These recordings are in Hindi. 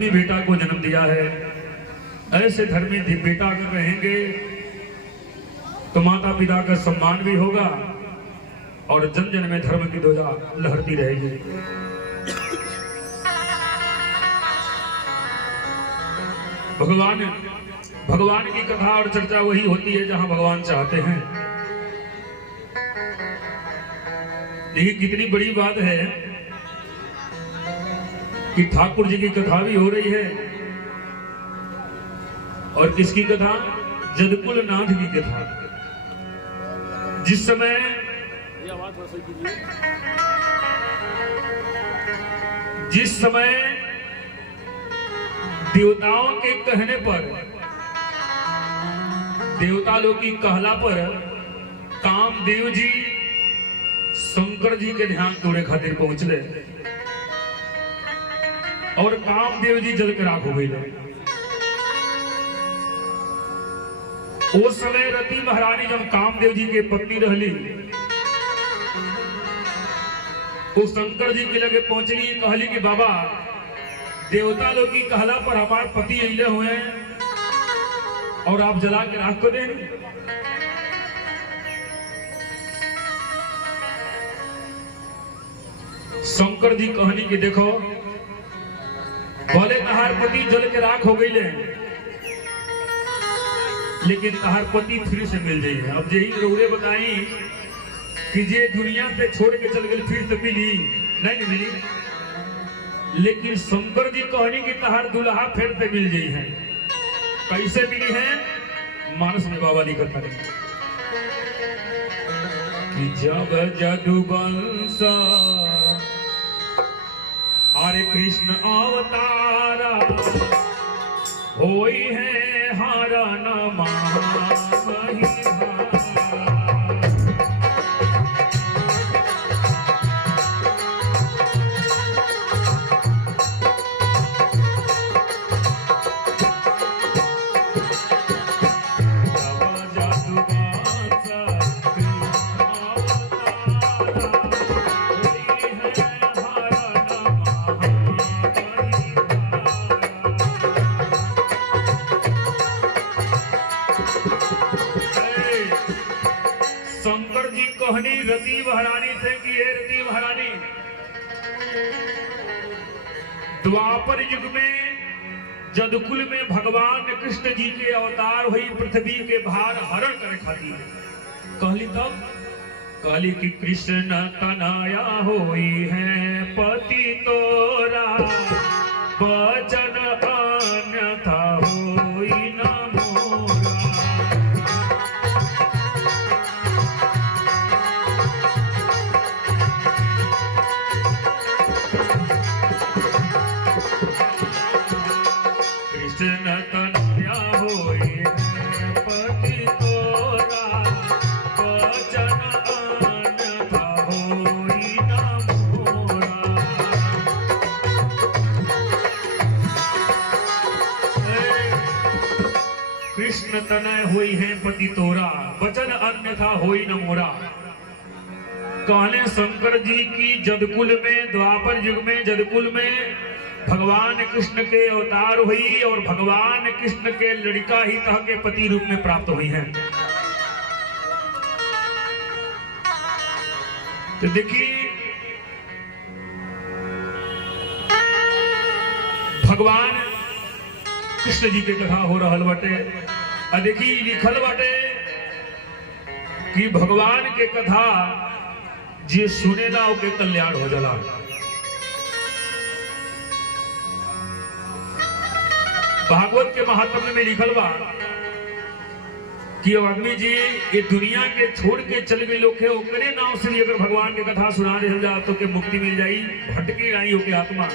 बेटा को जन्म दिया है। ऐसे धर्मी बेटा अगर रहेंगे तो माता पिता का सम्मान भी होगा और जन जन में धर्म की ध्वजा लहरती रहेगी। भगवान की कथा और चर्चा वही होती है जहां भगवान चाहते हैं। देखिए कितनी बड़ी बात है कि ठाकुर जी की कथा भी हो रही है और किसकी कथा? जदकुल नाथ की कथा। जिस समय देवताओं के कहने पर, देवता लोग की कहला पर कामदेव जी शंकर जी के ध्यान तोड़े खातिर पहुंचले और कामदेव जी जल के राख हो गई। उस समय रति महारानी जब कामदेव जी के पत्नी रहली तो शंकर जी के लगे पहुंचली, कहली कि बाबा देवता लोग की कहला पर हमारे पति अइले हुए हैं और आप जला के राख को दें। शंकर जी कहनी कि देखो बोले तहार पति जल के राख हो गई लेकिन तहार पति फिर से मिल जाइए। अब यही रोड़े बताई कि जे दुनिया पे छोड़ के चल गई फिर तो मिली नहीं मिली, लेकिन शंकर जी कहनी कि तहार दुल्हा फिर से मिल जाई है। कैसे मिली है? मानस में बाबा लिखा था कि जब जदुवंश हरे कृष्ण अवतारा होई है हरण महामहिमा। शंकर जी कहनी रति महारानी से कि हे रति महारानी, द्वापर युग में जदकुल में भगवान कृष्ण जी के अवतार हुई पृथ्वी के भार हरण करे खातिर। कहली तब कहली कि कृष्ण तनया होई है पति तोरा, वचन अन्यथा होई न मोरा। कृष्ण तनया होई है पति तोरा, वचन अन्यथा होई न मोरा। कृष्ण तनय हुई है पति तोरा, वचन अन्यथा होई न मोरा। कहने शंकर जी की जदकुल में, द्वापर युग में जदकुल में भगवान कृष्ण के अवतार हुई और भगवान कृष्ण के लड़का ही तह के पति रूप में प्राप्त हुई है। तो देखिए भगवान कृष्ण जी के कथा हो रहल बाटे। देखिए लिखल बाटे कि भगवान के कथा जे सुनेला ओके कल्याण हो जाला। भागवत के महात्म्य में लिखल बा कि आदमी जी ये दुनिया के छोड़ के चल गए लोग है, ओकरे नाम से भी अगर भगवान की कथा सुना दे जा तो के मुक्ति मिल जाई, भटकी नहीं होके आत्मा।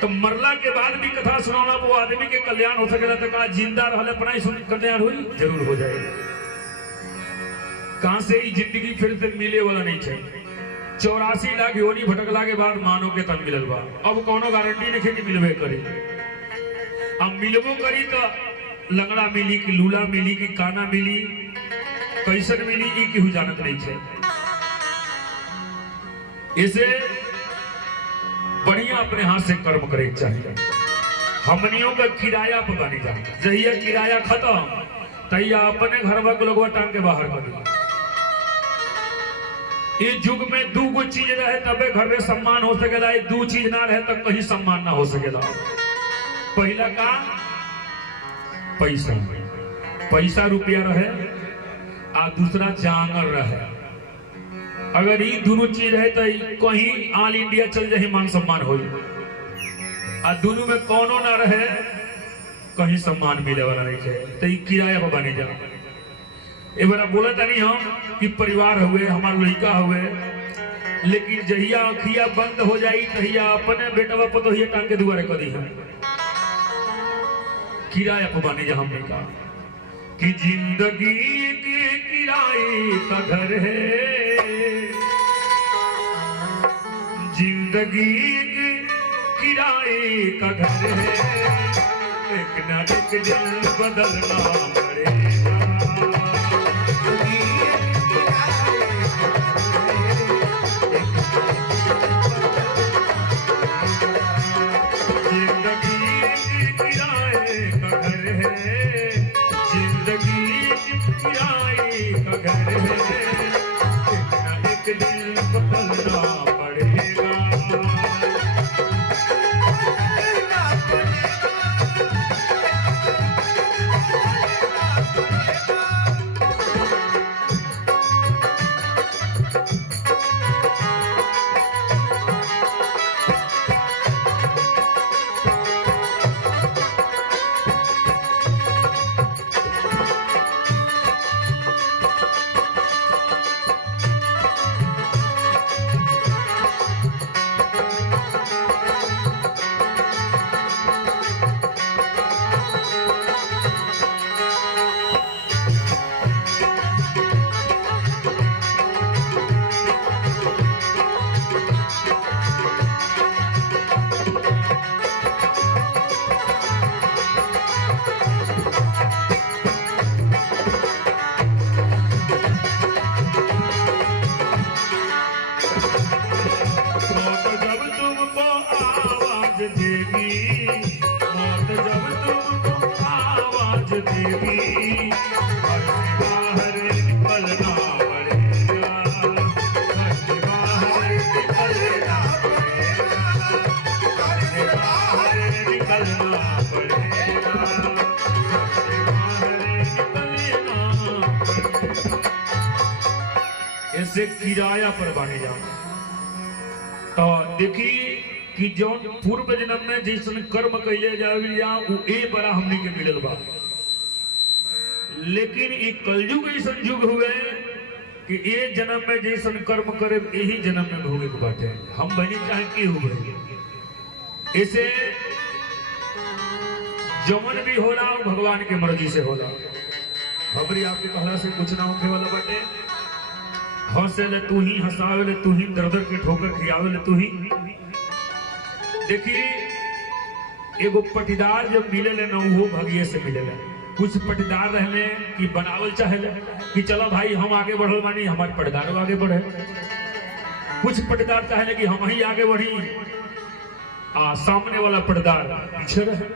तो मरला के बाद भी कथा सुनाना वो आदमी के कल्याण हो सकेला। तो का जिंदा रहले अपना ही सुन कल्याण हुई जरूर हो जाएगा। कहां से ही जिंदगी फिर से मिले वाला नहीं चाहिए। 84 लाख योनि भटकला के बाद मानो के तन मिलल बा। अब कोनो गारंटी नहीं कि मिलबे करी। अब मिलबो करी तो लंगड़ा मिली कि लूला मिली कि काना मिली, कैसन मिली ई केहू जानत नहीं है। इसे बढ़िया अपने हाथ से कर्म करे चाहिए। हमनियों का किराया पर बनी जाए, जहिया किराया खत्म तैया अपने घर के लोग टांग के बाहर कर दिया। इस युग में दू गो चीज रहे तबे घर में सम्मान हो सकेला, दू चीज ना रहे तब कहीं सम्मान ना हो सकेला। पहला का पैसा, पैसा रुपया रहे, आ दूसरा जांगर रहे। अगर ये दोनों चीज रहे तो कहीं ऑल इंडिया चल जाए मान सम्मान हो, आ दोनों में कौनो ना रहे कहीं सम्मान मिले वाला नहीं है। तो ये किराया पर बने जा। एक बार बोला था नहीं हम कि परिवार हुए हमारे लड़का हुए, लेकिन जहिया अखिया बंद हो जाई तहिया अपने बेटा बाप तो ये टांग के दुआरे कदी है। किराया पर बने जा। हमने कहा कि जिंदगी के किराए का घर है, जिंदगी के किराए का घर है, एक न एक दिन बदलना पड़ेगा। जिंदगी के किराए का घर है, जिंदगी के किराए का घर है, एक न एक दिन बदलना पड़ेगा। ऐसे किराया पर बने जा। तो देखी कि जौन पूर्व जन्म में जैसन कर्म कैले जा उ ए बड़ा हमनी के मिलल बा, लेकिन ये कलयुग ऐसा युग हुए कि ए जन्म में जैसन कर्म करे यही जन्म में भोगे के बाटे। हम बनी चाहे की हुए ऐसे जौन भी होला वो भगवान के मर्जी से होला। खबरी आपके कहला से कुछ ना होने वाला बाटे। हंसे ले तू ही, हंसावे ले तू ही, दर दर के ठोकर खियावे ले तू ही। देखिए एगो पटीदार जब मिले ले ना वो भाग्य से मिले ले। कुछ पटीदार रहले कि बनावल चाहे ले कि चलो भाई हम आगे बढ़ल बानी, हमारे पटीदार आगे बढ़े। कुछ पटीदार चाहे ले कि हम ही आगे बढ़ी, सामने वाला पटीदार पीछे रहे।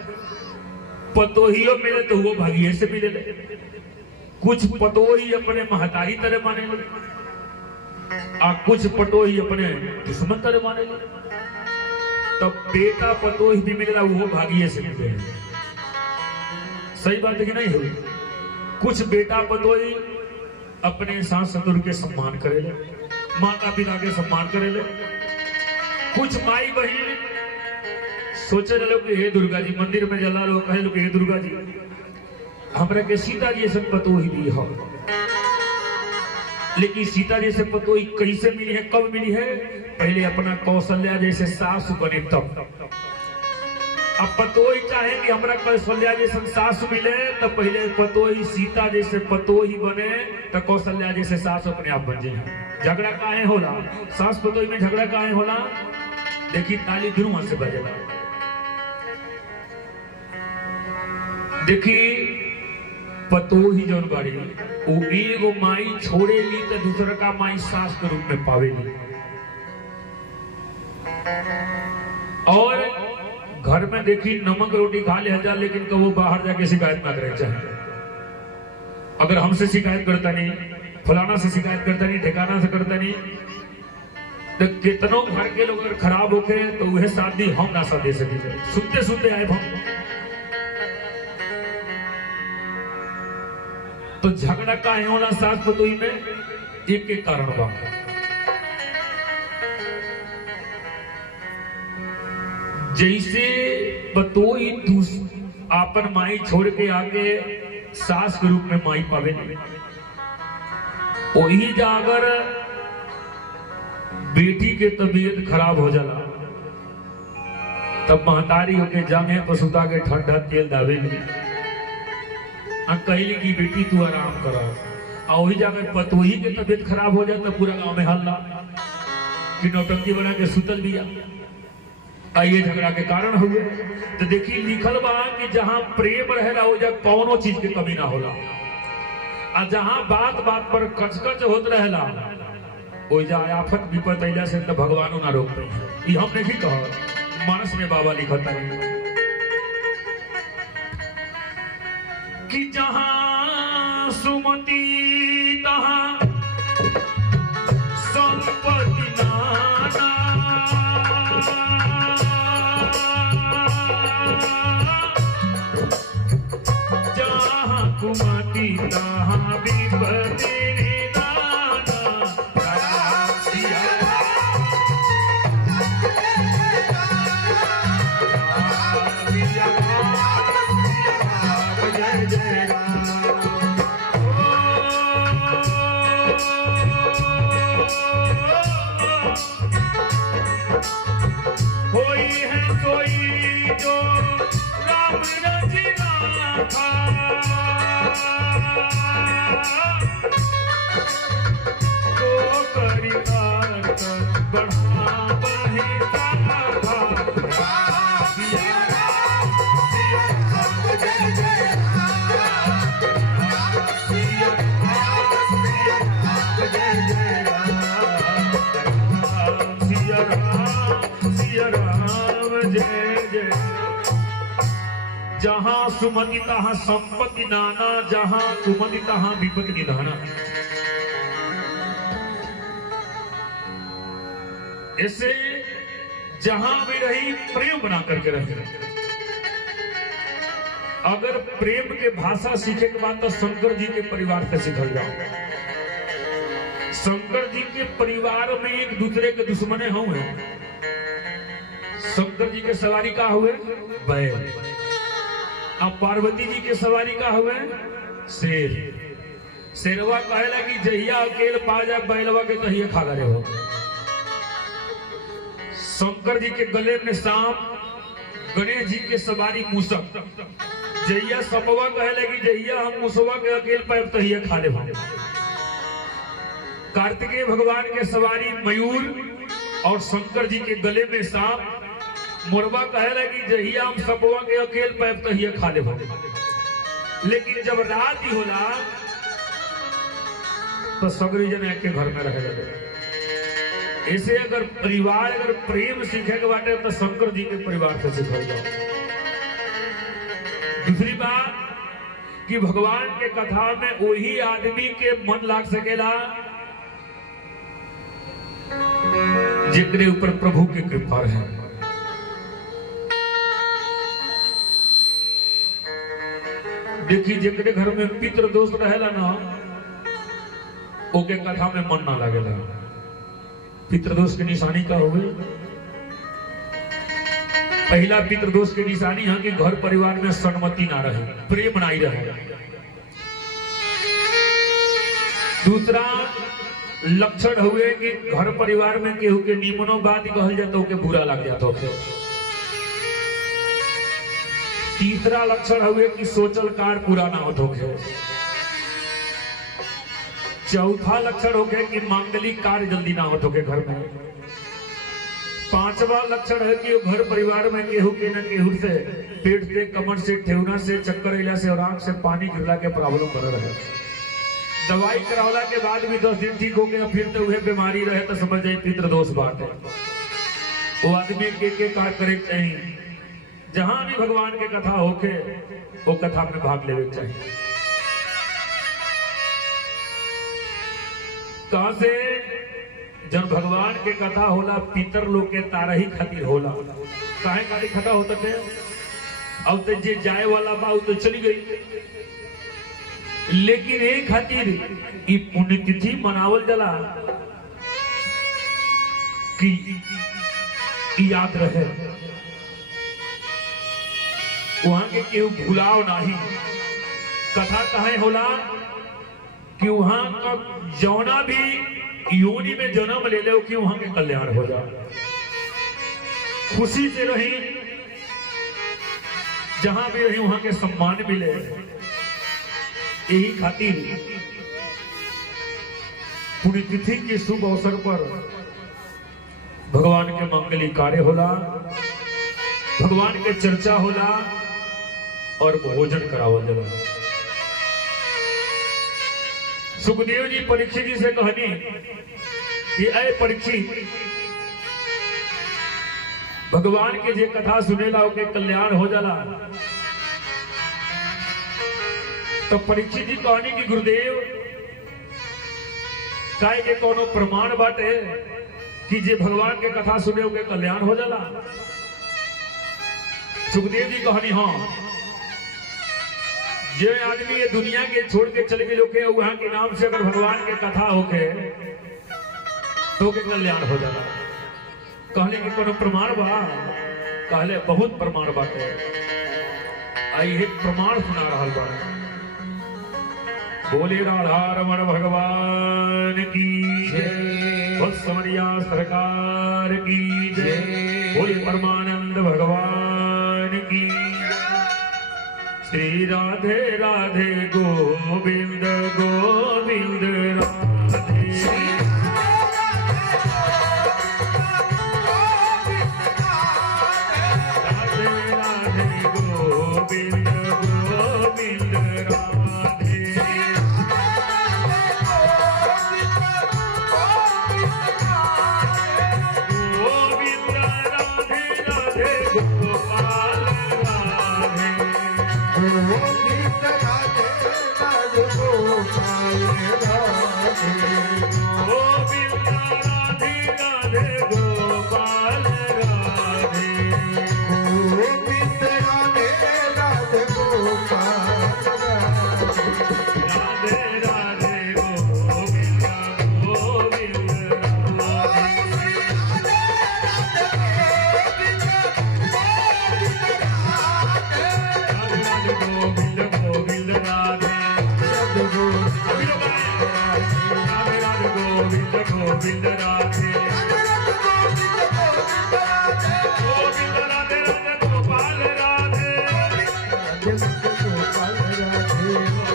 पतोहियो मिले तो वो भाग्य से मिले ले। कुछ पतोही अपने महतारी तरह माने ले, कुछ पतोही अपने दुश्मन तरह माने ले। तब बेटा पतोही भी मिलेगा वो भाग्य से मिले। सही बात है कि नहीं हो? कुछ बेटा पतोही अपने सास ससुर के सम्मान करे ले, माता पिता के सम्मान करे ले। कुछ माई बहन सोचे लोग कि हे दुर्गा जी, मंदिर में जला लोग कहे लोग हे दुर्गा जी हमरा के सीता जी से पतोही दी हो। लेकिन सीता जी से पतोही कैसे मिली है, कब मिली है? पहले अपना कौशल्या जैसे सासु बने तब। अब पतोही चाहे कि हमरा कौशल्या जैसे सासु मिले तो पहले पतोही सीता जैसे पतोही बने तो कौशल्या जैसे सासु अपने आप बन जाए। झगड़ा काहे होला? सास पतोही में झगड़ा काहे होला? देखिए ताली ध्रुव से बजेला। देखिए पतोही जौन बाड़ी वो एगो माई छोड़े ली तो दूसरा का माई सास के रूप में पावे ली। और घर में देखी नमक रोटी खा लिया जाए, लेकिन कबो बाहर जाके शिकायत ना करे चाहे। अगर हमसे शिकायत करता नहीं, फलाना से शिकायत करता नहीं, ठिकाना से करता नहीं, तो कितनों घर के लोग अगर खराब होके तो वह शादी हम ना साथ दे सके। सुनते सुनते आए हम तो झगड़ा का होना सास पतोई में एक एक कारण बा। जैसे पतोई आपन माई छोड़ के आके सास के रूप में माई पावे, वही जागर बेटी के तबीयत खराब हो जाला तब महतारी होके जामे पसुता के ठंडा तेल दावे कहली की बेटी तू आराम करा, और वही जाकर पतोही के तबीयत खराब हो जाए तो पूरा गांव में हल्ला कि नौटंकी बना के सुतल बिया। ये झगड़ा के कारण हुए। तो देखिए लिखल बा कि जहां प्रेम रहेला हो जा कौनो चीज की कमी ना होला, और जहां बात बात पर कचकच होत रहेला हो जा आफत विपत अइला से तो भगवानो ना रोक पाई। हम नहीं कह, मानस में बाबा लिखता है कि जहां सुमति तहां संपत्ति नाना, जहां कुमति तहां विपत्ति जहां सुमति तहां संपत्ति नाना, जहां कुमति तहां विपत्ति निधाना। ऐसे जहां भी रही प्रेम बना करके रहे। अगर प्रेम के भाषा सीखे के बाद तो शंकर जी के परिवार से सीखल जाओ। शंकर जी के परिवार में एक दूसरे के दुश्मने हुए। शंकर जी के सवारी का हुए बैल, अब पार्वती जी के सवारी का हुए शेर। शेरवा कहेला कि जहिया अकेल पा जाए बैलवा के तहिया खा गए हो। शंकर जी के गले में सांप, गणेश जी के सवारी मूसक। जहिया सपवा कहेला कि जहिया हम मूसवा के अकेल पाए तहिया खा ले। कार्तिकेय भगवान के सवारी मयूर और शंकर जी के गले में सांप। मोरबा कहेला कि जहिया हम सपवा के अकेल पैप तहिया खा ले। लेकिन जब रात ही होला तो सगरी जन एक के घर में रहे लगे। ऐसे अगर परिवार अगर प्रेम सीखे के बाटे तो शंकर जी के परिवार से सीखल जाओ। दूसरी बात कि भगवान के कथा में वही आदमी के मन लाग सकेला जिनके ऊपर प्रभु की कृपा है। देखिए जिनके घर में पितृ दोष रहेला ना, ओके कथा में मन ना लगेला। पितृदोष की निशानी का होवे? पहला पितृदोष की निशानी है कि घर परिवार में सन्मति ना रहे, प्रेम नहीं रहे। दूसरा लक्षण हुए कि घर परिवार में केहू के निमनो बात कहल जाता के बुरा लग जाता। तीसरा लक्षण हुए कि सोचल कार पूरा ना होत होके। चौथा लक्षण हो गया कि मांगलिक कार्य जल्दी ना होत होके घर में। पांचवा लक्षण है कि घर परिवार में केहू के न केहू से पेट से, कमर से, ठेवना से, चक्कर अइला से और आंख से पानी गिरला के प्रॉब्लम कर रहे। दवाई करावला के बाद भी 10 दिन ठीक हो गया, फिर तो वह बीमारी रहे तो समझ जाए पितृदोष बात है। वो आदमी के कार्य करे चाहिए, जहां भी भगवान के कथा होके वो कथा में भाग लेवे चाहिए। कहां से? जब भगवान के कथा होला पितर लोग के तारा ही खातिर होला। काहे खातिर कथा होता थे? अब तो जे जाए वाला बा तो चली गई, लेकिन एक खातिर ई पुण्यतिथि मनावल जला कि याद रहे, वहां के केहू भुलाव नहीं। कथा कहे होला कि वहां का जौना भी योनि में जन्म ले लो कि वहां के कल्याण हो जाए, खुशी से रही, जहां भी रही वहां के सम्मान मिले। यही खातिर पुण्यतिथि के शुभ अवसर पर भगवान के मंगली कार्य होला, भगवान के चर्चा होला और भोजन करावल जाला। सुखदेव जी परीक्षित जी से कहनी कि ऐ परीक्षित, भगवान के जे कथा सुनेला ओके कल्याण हो जाला। तो परीक्षित जी कहनी कि गुरुदेव काहे के कोनो प्रमाण बाटे कि जे भगवान के कथा सुने ओके कल्याण हो जाला? सुखदेव जी कहनी हाँ, जो आदमी ये दुनिया के छोड़ के चले गए लोग वहां के नाम से अगर भगवान के कथा होके तो के कल्याण हो जाला। कहले कि कोनो प्रमाण बा? कहले बहुत प्रमाण बाटे, आई है प्रमाण सुना रहा बा। बोले राधा रमण भगवान की जय, समरिया सरकार की जय, बोले परमानंद भगवान की। श्री राधे राधे गोविंद गोविंद राधे, राधे राधे गोविंद गोविंद राधे, गोविंद राधे राधे गोपाल राधे, गोविंद राधे राधे गोपाल राधे, गोविंद राधे राधे गोपाल राधे, गोविंद राधे राधे गोपाल राधे, राधे राधे गोविंद गोविंद गोविंद गोविंद राधे, राधे राधे गोविंद गोविंद राधे, गोविंद राधे राधे गोपाल राधे,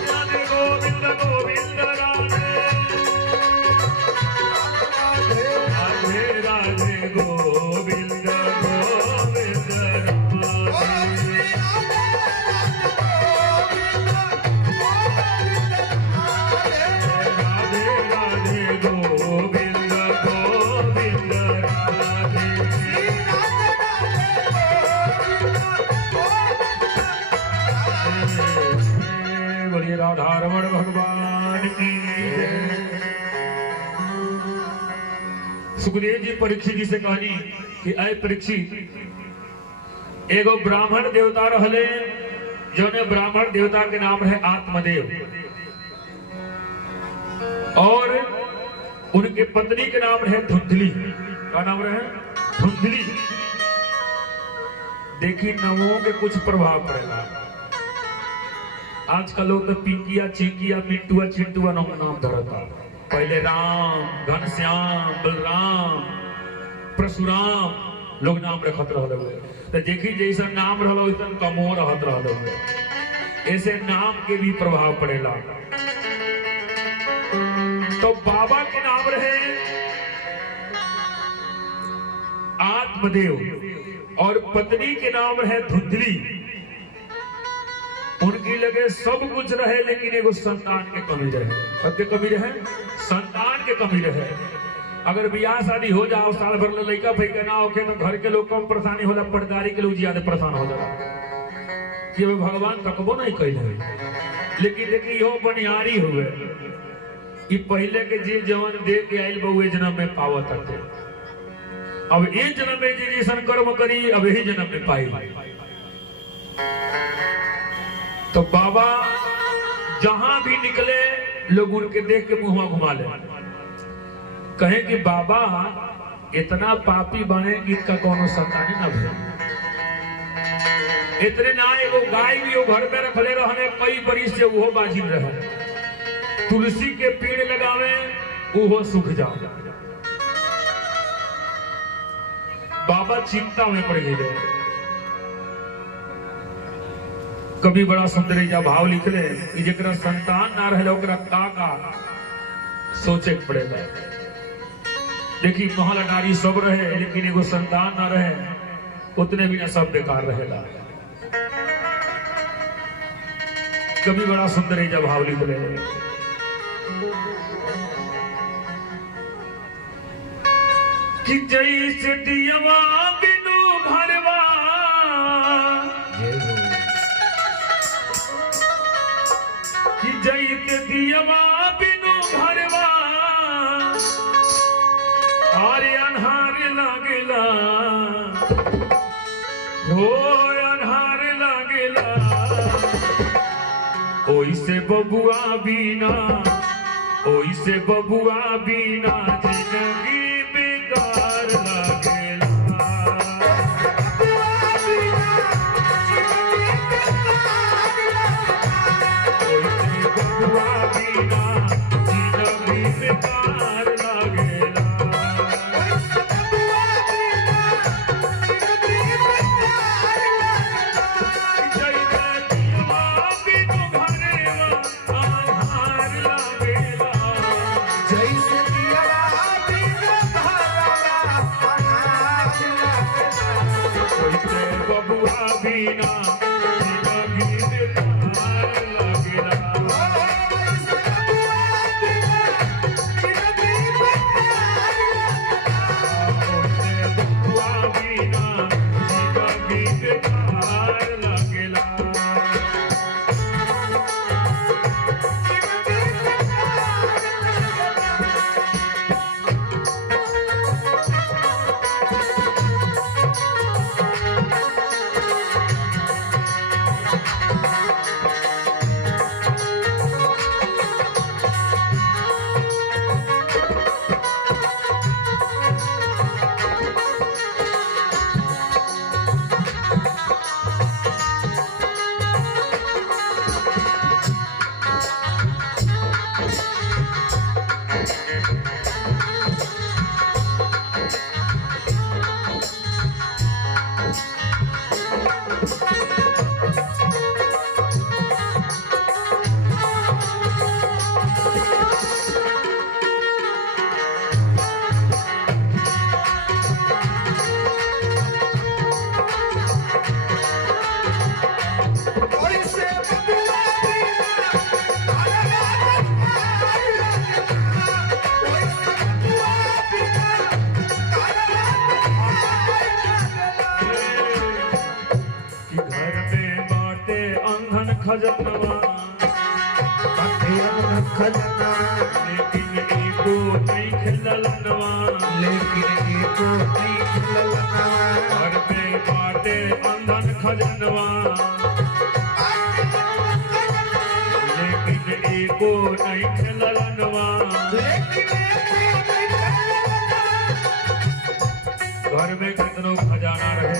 राधे गोविंद गोविंद राधे, राधे राधे गोविंद गोविंद राधे, राधे राधे गोविंद गोविंद राधे, बोलिए राधा रमण भगवान की जय। सुखदेव जी परीक्षित जी से कहनी कि ऐ परीक्षित, एगो ब्राह्मण देवता रहले, जौने ब्राह्मण देवता के नाम है आत्मदेव, और उनके पत्नी के नाम है धुंधली। क्या नाम रहे? धुंधली। देखी नामों के कुछ प्रभाव पड़ेगा। आजकल लोग तो पिंकिया चिंकिया मिंटुआ चिंटुआ नाम धरता। पहले राम, घनश्याम, बलराम, परशुराम लोग नाम रखत रहे। तो देखी जैसा नाम रहा वैसा कमो रहत रहे। ऐसे नाम के भी प्रभाव पड़ेगा। तो बाबा के नाम रहे आत्मदेव और पत्नी के नाम रहे धुंधली। उनकी लगे सब कुछ रहे, लेकिन एगो संतान के कमी रहे। अब के कमी रहे? संतान के कमी रहे। अगर बियाह शादी हो जाओ साल भर ले लड़का फैका ना होके तो घर के लोग कम परेशानी होला, पटदारी के लोग ज्यादा परेशान हो जाला कि भगवान तकबो नहीं कैले। लेकिन देखिए यो बनियारी हुए कि पहले के जे जवन देख के आइल बहुए जन्म में पावत हते, अब ये जन्म में जे जैसन कर्म करी अब यही जन्म में पाई। तो बाबा जहां भी निकले लोग उनके देख के मुंह घुमा ले, कहे कि बाबा इतना पापी बने कि इनका कोनो संतानी ना भले। इतने ना एगो गाय भी वो घर में रखले रहने कई बरिस से वो बाजिल रहे, तुलसी के पेड़ लगावे वो सूख जाओ। बाबा चिंता में पड़ गए। कभी बड़ा सुंदर भाव लिखले कि जरा संतान ना रहे ओकरा का सोचे पड़ेगा। देखिए महल नारी सब रहे लेकिन एगो संतान ना रहे उतने भी ना सब बेकार रहेगा। कभी बड़ा सुंदर भाव लिखले कि जैसे दियवा बिनु घरवा कि जैसे दियवा बिनु घरवा आरे अन्हार लागेला हो अन्हार लागेला ओइसे बबुआ बिना ओइसे बबुआ बिना जिंदगी बेकार लागेला। ओइसे बबुआ बिना जिंदगी बेकार लागेला। बबुआ बिना जिंदगी बेकार लागेला। बबुआ बिना जिंदगी बेकार लागेला। खजनवा खजना लेकिन एको नहीं खिललनवा घर में बाटे अंधन खजनवा लेकिन एको नहीं खिललनवा। घर में कितनों खजाना रहे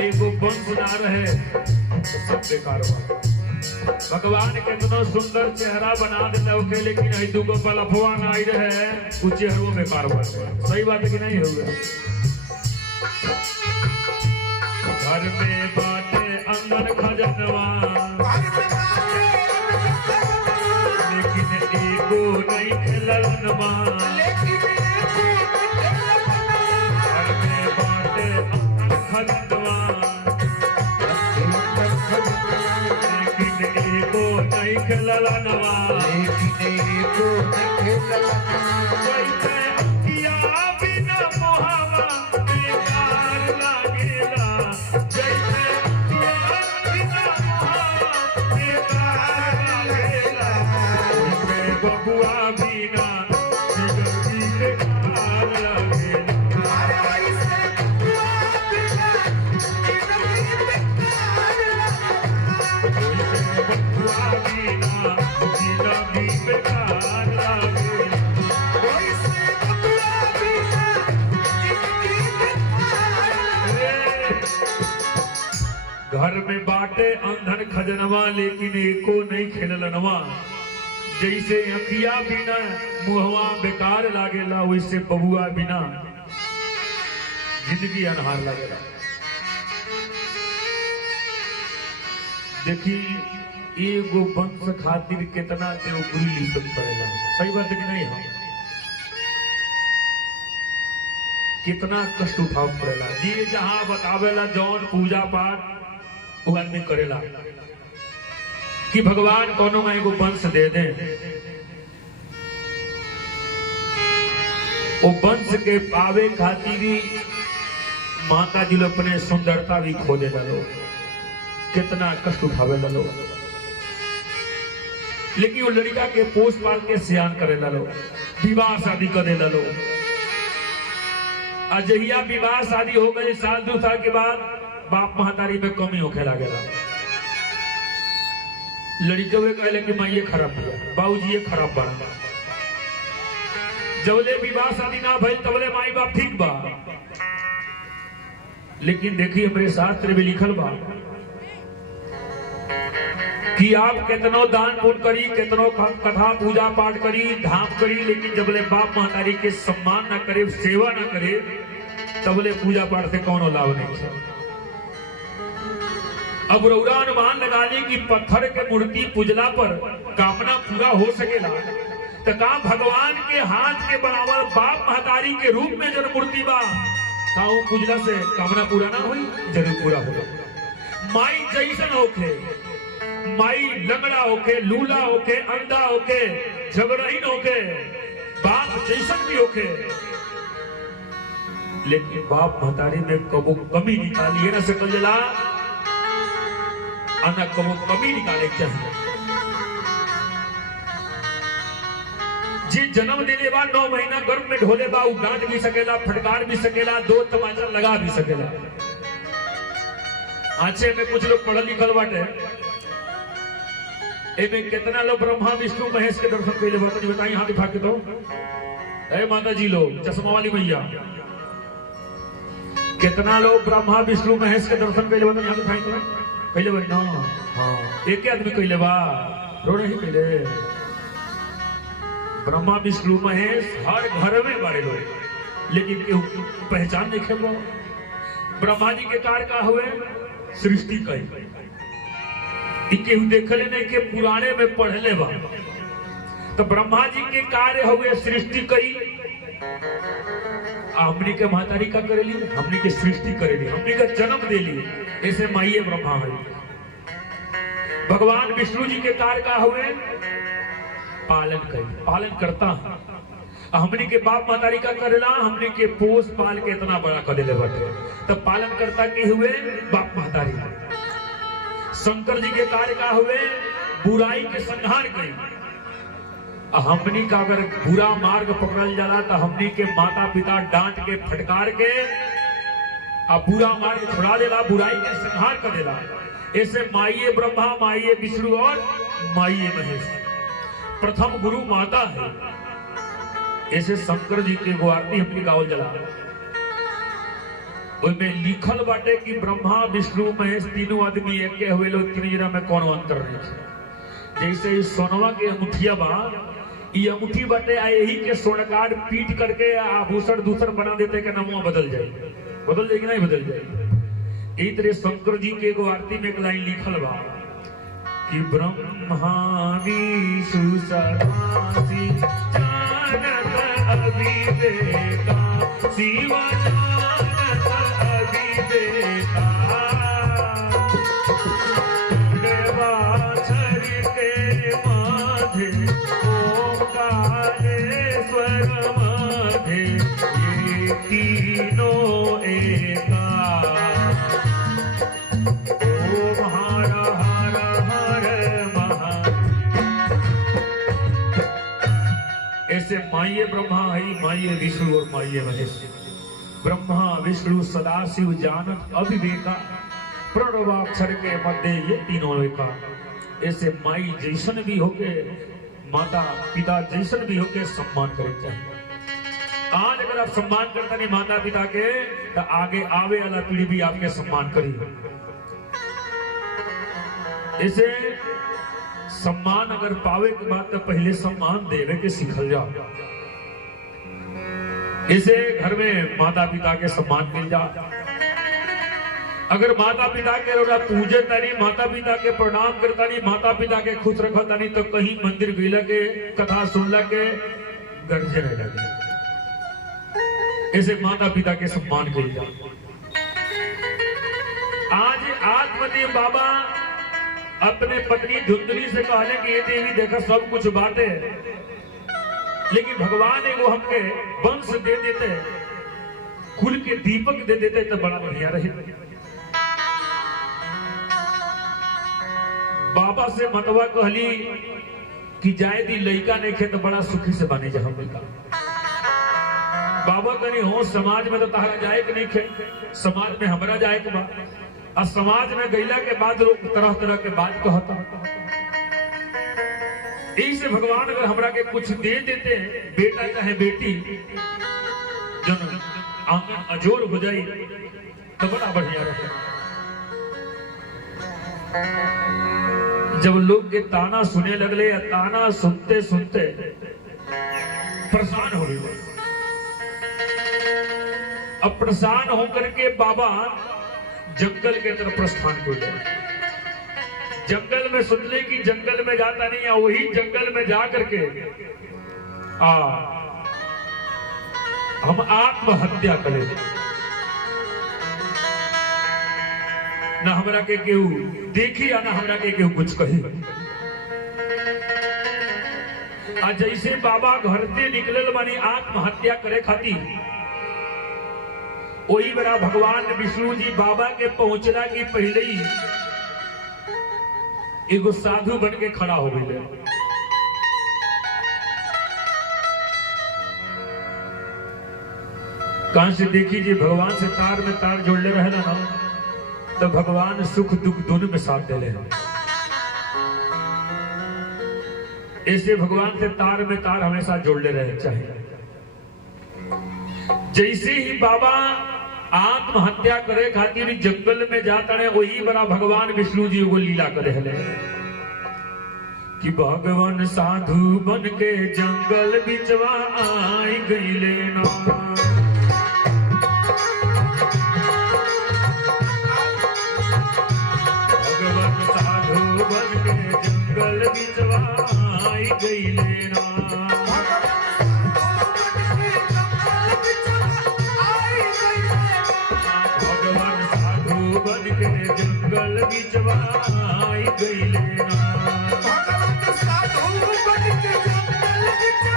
एगो वंश ना रहे तो सब बेकार हुआ। भगवान के इतना सुंदर चेहरा बना देते ओके लेकिन दूगो बलफवा ना आई रहे वो चेहरा बेकार हुआ। सही बात है कि नहीं होगा। घर में बाटे अंदर खजनवा लेकिन एको नहीं खिललनवा। घर में बाटे अंदर खजनवा लेकिन एको नहीं खिललनवा। एको नहीं खेलना जैसे अखिया बिना मोहवा बेकार लागेला जैसे अखिया बिना मोहवा बेकार लागेला वैसे बबुआ बिना जिंदगी बेकार लागेला अरे वैसे बबुआ बिना जिंदगी बेकार वैसे बबुआ बिना जिंदगी बेकार लागेला वैसे बबुआ बिना जिंदगी बेकार घर में बाटे अंधन खजनवा लेकिन एको नहीं खेलनवा जैसे अखिया बिना मुहवा बेकार लागेला वैसे बबुआ बिना जिंदगी अनहार लागेला। देखी एगो वंश खातिर कितना बुरी लिखत पड़ेला, सही बात है कि नहीं? हम कितना कष्ट उठाव पड़ेला। जी जहां बतावेला जौन पूजा पाठ वो आदमी करेला कि भगवान कोनो में एगो वंश दे दे, वो वंश के पावे खातिर माता जी लोग अपने सुंदरता भी खो दे डालो, कितना कष्ट उठावे डालो। लेकिन वो लड़का के पोस पाल के सियान करे डालो, विवाह शादी कर दे डालो। अजहिया विवाह शादी हो गई, साल 2 साल के बाद बाप महतारी में कमी होखे लागेला। लड़के कहले कि माँ ये खराब हुआ, बाबूजी ये खराब बना। जबले विवाह शादी ना भइल तबले माई बाप ठीक बा, लेकिन देखिए हमरे शास्त्र में लिखल बा कि आप कितनो दान पुण्य करी, कितनो कथा पूजा पाठ करी, धाम करी, लेकिन जबले बाप महतारी के सम्मान ना करे, सेवा ना करे, तबले पूजा पाठ से कौनो लाभ नहीं है। अब रउरा अनुमान लगा ली कि पत्थर के मूर्ति पूजला पर कामना पूरा हो सकेला, तो का भगवान के हाथ के बनावल बाप महतारी के रूप में जब मूर्ति बा का वो पूजला से कामना पूरा ना हुई? जरूर पूरा होगा। माई जैसन होके, माई लंगड़ा होके, लूला होके, अंधा होके, झगड़हीन होके, बाप जैसन भी होके, लेकिन बाप महतारी में कबो कमी निकाली है ना सकल जला आना, कबो कमी निकाले चाहिए। जी जन्म देने बाद 9 महीना गर्भ में ढोले बा, उ डांट भी सकेला, फटकार भी सकेला, 2 तमाचा लगा भी सकेला। आचे में कुछ लोग पढ़ल लिखल बाटे, एमे कितना लोग ब्रह्मा विष्णु महेश के दर्शन कैले बाटे? बताइए हाथ उठा के तो। ए माता जी लोग, चश्मा वाली भैया, कितना लोग ब्रह्मा विष्णु महेश के दर्शन कैले बाटे? यहाँ उठाई तो कैले बाटे ना? हाँ, एक आदमी कैले बा, रोड ही कैले। ब्रह्मा विष्णु महेश हर घर में बड़े लोग, लेकिन केहू पहचान नहीं खेल। ब्रह्मा जी के कार्य का हुए सृष्टि कई, केहू देखले नहीं के पुराने में पढ़ले बा। तो ब्रह्मा जी के कार्य हुए सृष्टि कई, हमनी के महतारी का करेली, हमनी के सृष्टि करेली, हमनी का जन्म देली, ऐसे माइये ब्रह्मा है। भगवान विष्णु जी के कार्य का हुए पालन करी, पालन करता है। हमनी के बाप महतारी का करेला, हमनी के पोस पाल के इतना बड़ा कर देले बाटे, तब पालन करता के हुए बाप महतारी। शंकर जी के कार्य का हुए बुराई के संहार करी। हमनी का अगर बुरा मार्ग पकड़ल जाला तो हमनी के माता पिता डांट के, फटकार के बुरा मार्ग छुड़ा देला, बुराई के संहार कर देला। ऐसे माइये ब्रह्मा, माइये विष्णु और माइये महेश प्रथम गुरु माता है। ऐसे शंकर जी के आरती हमनी गावल जला, उसमें लिखल बाटे कि ब्रह्मा विष्णु महेश तीनों आदमी एक के हुए लोग, तीन जना में कौन अंतर नहीं है। जैसे सोनवा के अंगूठिया बा, ये अंगूठी बाटे, यही के स्वर्णकार पीट करके आभूषण दूसर बना देते के नाम बदल जाए, बदल जाए कि नहीं बदल जाए। यही तरह शंकर जी के आरती में एक लाइन लिखल बा कि ब्रह्मा विष्णु सदासी जानत अविवेका, शिव जानत अविवेका, देवा छरि के माधे माइये ब्रह्मा हई माइये विष्णु और माइये महेश। ब्रह्मा विष्णु सदाशिव जानत अविवेका, प्रणवाक्षर के मध्य ये तीनों एका। ऐसे माई जैसन भी होके, माता पिता जैसन भी होके सम्मान करे चाहिए। आज अगर आप सम्मान करता नहीं माता पिता के, तो आगे आवे वाला पीढ़ी भी आपके सम्मान करी। इसे सम्मान अगर पावे के बाद तो पहले सम्मान देवे के सीखल जाओ। इसे घर में माता पिता के सम्मान मिल जा। अगर माता पिता के रोना पूजे तानी, माता पिता के प्रणाम करता नहीं, माता पिता के खुश रखता नहीं, तो कहीं मंदिर गईला के कथा सुनला के गरजे रह लगे। ऐसे माता पिता के सम्मान मिल जा। आज आत्मदेव बाबा अपने पत्नी धुंधली से कहले कि ये देवी देखा सब कुछ बाटे, लेकिन भगवान एगो हमके वंश दे देते, कुल के दीपक दे देते तो बड़ा बढ़िया रहे। बाबा से मतवा कहली कि जाए दी लड़का नहीं खे तो बड़ा सुखी से बने जा। बाबा कहीं हो समाज में तो तहरा जाए कि नहीं खे, समाज में हमरा जाए के बाद, और समाज में गईला के बाद लोग तरह तरह के बात कहता। से भगवान अगर हमरा के कुछ दे देते, बेटा चाहे बेटी, जब आंगन अजोर हो जाए तो बड़ा बढ़िया रहता। जब लोग के ताना सुने लगले, या ताना सुनते सुनते परेशान हो गए, अब परेशान होकर के बाबा जंगल के तरफ प्रस्थान कर गए। जंगल में सुनले कि जंगल में जाता नहीं, या वही जंगल में जा करके हम आत्महत्या करें, ना हमरा के केहू देखी, या ना हमरा के केहू कुछ कही। आज जैसे बाबा घर से निकलल बानी आत्महत्या करे खातिर, वही बड़ा भगवान विष्णु जी बाबा के पहुंचला की पहले ही एगो साधु बन के खड़ा हो गए। कहां से देखी जी भगवान से तार में तार जोड़ले रहे ना, तो भगवान सुख दुख दोनों में साथ दे ले। ऐसे भगवान से तार में तार हमेशा जोड़ले रहे चाहिए। जैसे ही बाबा आत्महत्या करे खातिर जंगल में जाता रहे, वही बड़ा भगवान विष्णु जी को लीला करे हले कि भगवान साधु बन के जंगल बिचवा आई गईले ना। भगवान साधु बन के जंगल बिचवा आई गईले ना। बन के जंगल बिचवा आई गईले ना। भगवान साधु बन के जंगल बिचवा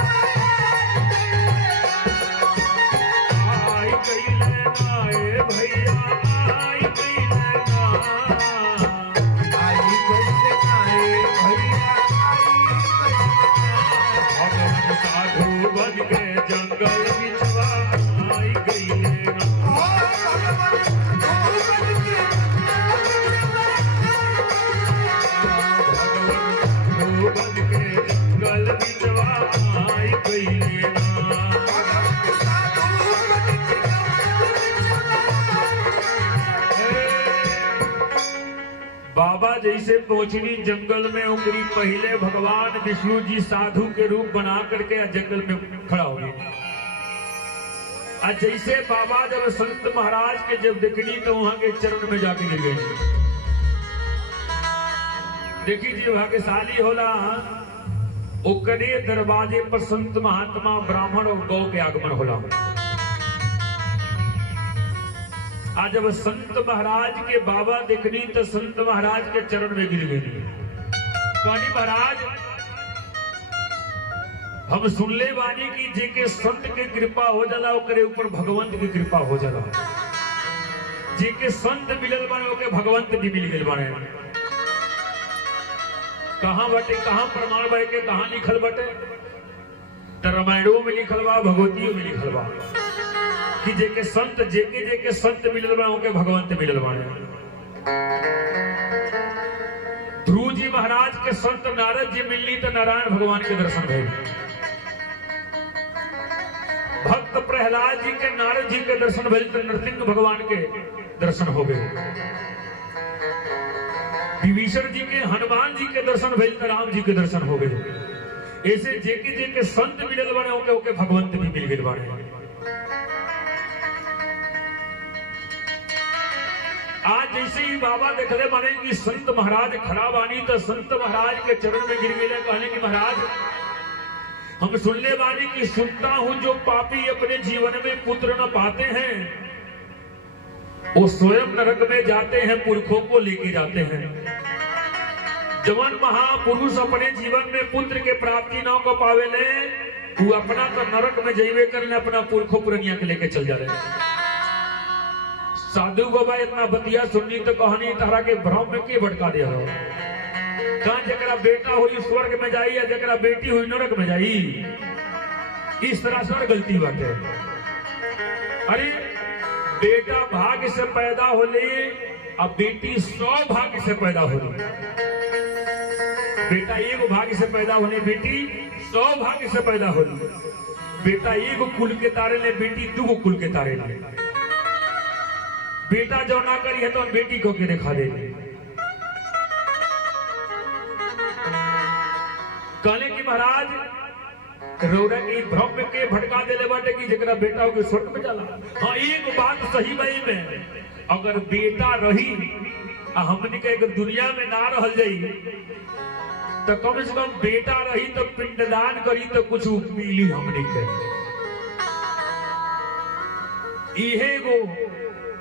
आई गईले ना। ए भैया आई गईले ना। आई गईले ना। ए भैया आई गईले ना। भगवान साधु बन के जंगल बिचवा आई गईले ना। बन के जंगल बिचवा आई गईले ना। बाबा जैसे पहुंचनी जंगल में, उनकी पहले भगवान विष्णु जी साधु के रूप बना करके जंगल में खड़ा हो गए। आज जैसे बाबा जब संत महाराज के जब देखनी, तो वहां के चरण में जाके गिर गए। देखी जी भाग्यशाली होला, ओकरे दरवाजे पर संत महात्मा ब्राह्मण और गौ के आगमन होला। आज जब संत महाराज के बाबा देखनी, तो संत महाराज के चरण में गिर गई। कहनी महाराज, हम सुनले बानी कि जेके संत के कृपा हो जाला, ओकरे ऊपर भगवंत की कृपा हो जाला। जेके संत मिलल बाने, ओके भगवंत भी मिल गए बाने। कहां बटे, कहां प्रमाण बाटे, कहां लिखल बटे? तो रामायणों में लिखल बा, भगवतियों में लिखल बा कि जेके संत मिलल बा उनके भगवंत मिलल बाड़े। ध्रुव जी महाराज के संत नारद जी मिलनी तो नारायण भगवान के दर्शन भइल। भक्त प्रहलाद जी के नारद जी के दर्शन भइल तो नरसिंह भगवान के दर्शन हो गए। विभीषण जी के हनुमान जी के दर्शन भइल तो राम जी के दर्शन हो गए। ऐसे जेके संत मिलल बाड़े ओके ओके भगवंत भी मिल गए बाड़े। आज जैसे ही बाबा देखले बाने कि संत महाराज खड़ा बानी तो संत महाराज के चरण में गिर गए, कहने कि महाराज हम सुनने वाली कि सुनता हूं जो पापी अपने जीवन में पुत्र न पाते हैं वो स्वयं नरक में जाते हैं, पुरखों को लेके जाते हैं। जवन महापुरुष अपने जीवन में पुत्र के प्राप्ति न को पावेले वो अपना तो नरक में जइबे करने, अपना पुरखों पुरनिया के लेके चल जा रहे। साधु बाबा इतना बतिया सुननी तो कहानी तारा के भ्रम में के भटका दे हो। कहां जकरा बेटा हुई स्वर्ग में जाई या जकरा बेटी हुई नरक में जाई, इस तरह से गलती बात है। अरे बेटा भाग्य से पैदा होले अब बेटी सौभाग्य से पैदा होली। बेटा एगो भाग्य से पैदा होने, बेटी सौभाग्य से पैदा होली। बेटा एगो कुल के तारे ले, बेटी दूगो कुल के तारे ले। बेटा जो ना करी है तो बेटी को के दिखा दे। कहले कि महाराज रौरा के भ्रम में के भटका देले बाटे कि जकरा बेटा होके स्वर्ग में जाला। हाँ एक बात सही बई में, अगर बेटा रही हमनी के अगर दुनिया में ना रहल जाई तो कम से कम बेटा रही तो पिंडदान करी तो कुछ मिली हमनी के। इहे गो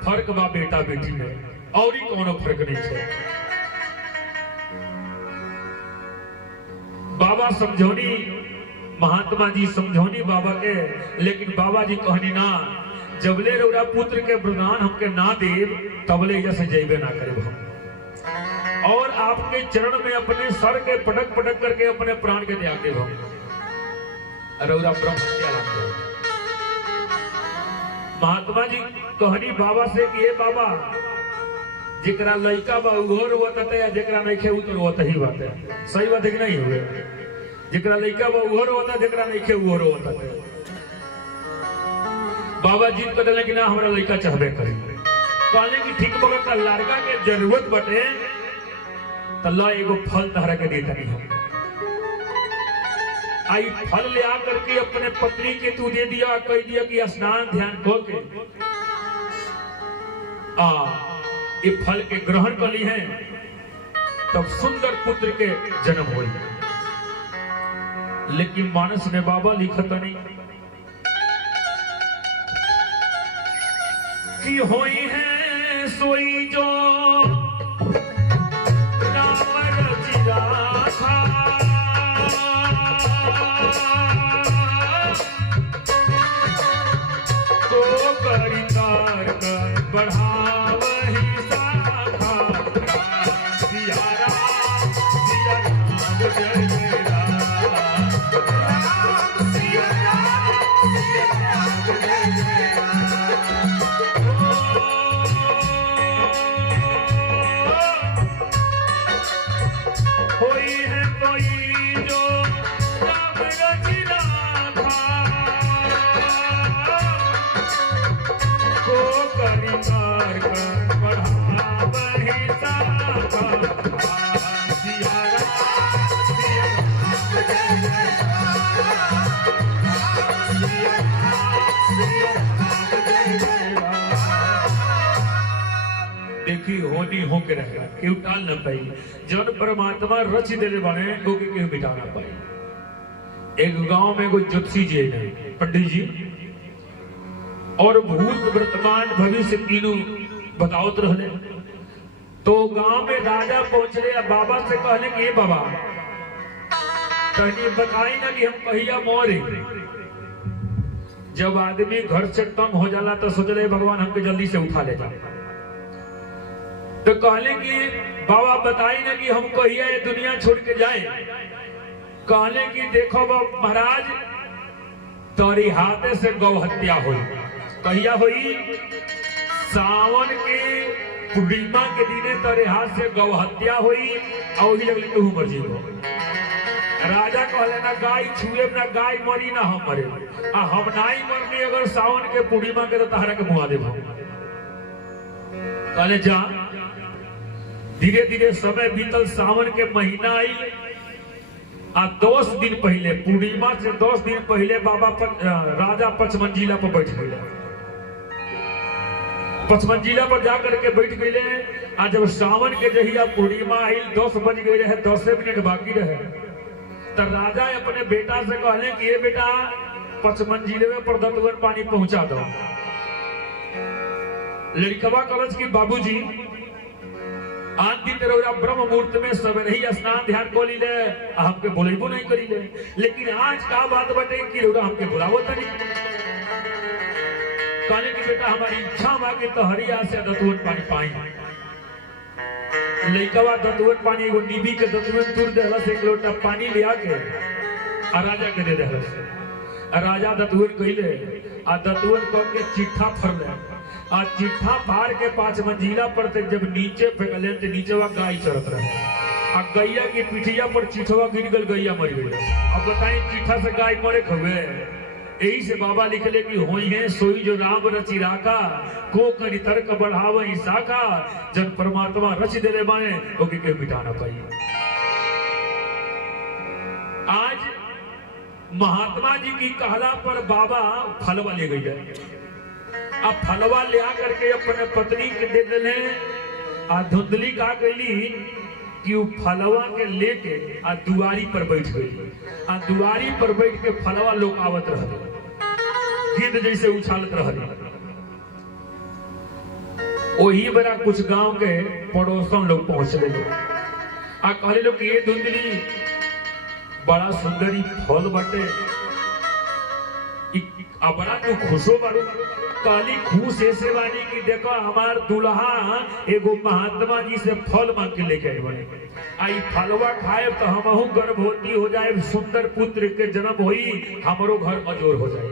फर्क बा बेटा बेटी में, और ही कोनो फर्क नहीं है। बाबा समझौनी, महात्मा जी समझौनी बाबा के, लेकिन बाबा जी कहनी ना जबले रौरा पुत्र के वरदान हमके ना देव तबले जैसे जैबे ना करे हम, और आपके चरण में अपने सर के पटक पटक करके अपने प्राण के त्याग देव हम। रौरा ब्रह्म महात्मा जी कहनी बाबा से कि हे बाबा जिकरा लड़का बा उहो रोवत है या जिकरा नइखे उ तो रोवत ही बात है। सही बात है कि नहीं हुए? जिकरा लड़का बा उहो रोवत है, जिकरा नइखे उहो रोवत है। बाबा जी कहले कि ना हमरा लड़का चाहबे करी। कहले कि ठीक बगत लड़का के जरूरत बटे त ल एगो फल तहरा के दे तनी हम। आई फल ले आ करके अपने पत्नी के तू दे दिया, कह दिया कि स्नान ध्यान को के ये फल के ग्रहण कर ली है, तब सुंदर पुत्र के जन्म हुई। लेकिन मानस ने बाबा लिखत नहीं कि होई है सोई जो राम रचिरा था, तो करितार कर बढ़ावही साखा। सिया राम जय जय राम, सिया राम जय जय राम। होई है कोई जो राम रचिरा था, को करितार कर बढ़ावही साखा। सिया राम जय जय राम, सिया राम जय जय राम। देखी होनी होके रहेगा, केहू टाल न पाई। जन परमात्मा रच देले बाने ओके केहू मिटा ना पाई। एक गांव में कोई ज्योतिषी जी है पंडित जी, और भूत वर्तमान भविष्य तीनों बतावत रहले। तो गांव में राजा पहुंचले, बाबा से कहले कि हे बाबा तनी बताई ना कि हम कहिया मोरे। जब आदमी घर से तंग हो जाला तो सोचले भगवान हमके जल्दी से उठा ले जाए। तो कहले कि बाबा बताई ना कि हम कहिया ये दुनिया छोड़ के जाए। कहले कि देखो महाराज तोरी हाथे से गौ हत्या हुई। कहिया हुई? सावन के पूर्णिमा के दिने तोरे हाथ से गौ हत्या हुई और वही लगली तू मर जीवो। राजा कहले ना गाय छुए ना गाय मरी ना हम मरे, आ हम नाई मरनी अगर सावन के पूर्णिमा के तो तहरा के मुआ देबो। कहले जा। धीरे धीरे समय बीतल, सावन के महीना आई आ 10 दिन पहले, पूर्णिमा से 10 दिन पहले राजा पचमंजिला पर बैठ गए। पचमंजिला पर जाकर के बैठ गए। आ जब सावन के जहिया पूर्णिमा आई 10 बज गए रहे, 10 मिनट बाकी रहे, तो राजा अपने बेटा से कहले कि ये बेटा पचमंजिले पर दतवन पानी पहुंचा दो। लड़कवा कलश की बाबूजी आज दिन रौरा ब्रह्म मुहूर्त में सवेरे ही स्नान ध्यान को ली ले, हमके बोलेबो नहीं करी ले, लेकिन आज का बात बटे कि रौरा हमके बुलावो तनी। कहने की बेटा हमारी इच्छा मांगे तो हरिया से दतवन पानी पाई। लड़कवा दतवन पानी एगो नीबी के दतवन तुर देहलस, एक लोटा पानी ले आके आ राजा के दे देहलस। राजा दतवन कइले आ दतवन क के चिट्ठा फरले आ चिट्ठा फाड़ के 5 मंजिला पर ते जब नीचे फेंकले तो नीचेवा गाय चरत रहे। आ गैया की पिठिया पर चिठवा गिर गल, गैया मर गई। अब बताएं चिट्ठा से गाय मरे खबे। यही से बाबा लिखले कि होई है सोई जो राम रचि राका, को करी तर्क बढ़ावई साका, जन परमात्मा रच देले बाने ओके के मिटा ना पाई। आज महात्मा जी की कहला पर बाबा फलवा ले गई है। अब फलवा ले आकर के अपने पत्नी के दे दिले। आ धुंधली का कैली कि वो फलवा के लेके आ दुआरी पर बैठ गई। आ दुआरी पर बैठ के फलवा लोग आवत रहे, गिद्ध जैसे उछालत रहे। वही बड़ा कुछ गांव के पड़ोसन लोग पहुंचले लोग आ कहले लोग कि ये धुंधली बड़ा सुंदरी फल बटे, बड़ा तू खुशो बारू। काली खुश ऐसे बानी कि देखो हमार दुल्हा एगो महात्मा जी से फल मांग के लेके आए। आई फलवा खाए तो हमहू गर्भवती हो जाए, सुंदर पुत्र के जन्म होई, हमरो घर मजोर हो जाए।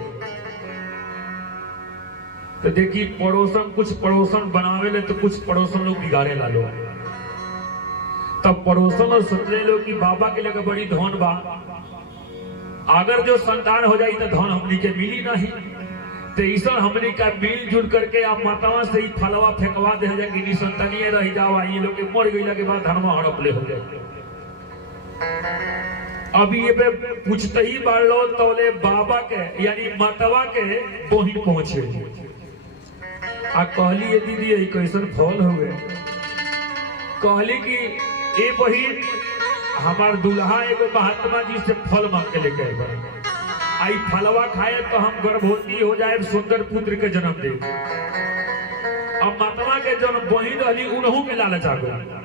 तो देखी पड़ोसन कुछ पड़ोसन बनावे ले तो कुछ पड़ोसन लोग बिगाड़े ला लो। तब पड़ोसन और सोचले लोग कि बाबा के लगे बड़ी धन बा, अगर जो संतान हो जाए तो धन हमनी के मिली नहीं। तो ईश्वर हमने का मिलजुल करके आप मातावा से ही फलवा फेंकवा दे जाए कि निसंतानीय रह जाओ, ये लोग के मर गई के बाद धनवा हड़प ले हो जाए। अभी ये पे पूछते ही बाढ़ लो तौले बाबा के यानी मातावा के बहिन पहुंचे आ कहली ये दीदी यही कैसन फल हुए। कहली कि ए बहिन हमार दुल्हा एगो महात्मा जी से फल मांग के लेके आए, आई फलवा खाए तो हम गर्भवती हो जाए, सुंदर पुत्र के जन्म दे। अब मातवा के जन्म बहिन रही उनहू के लालच आ गई।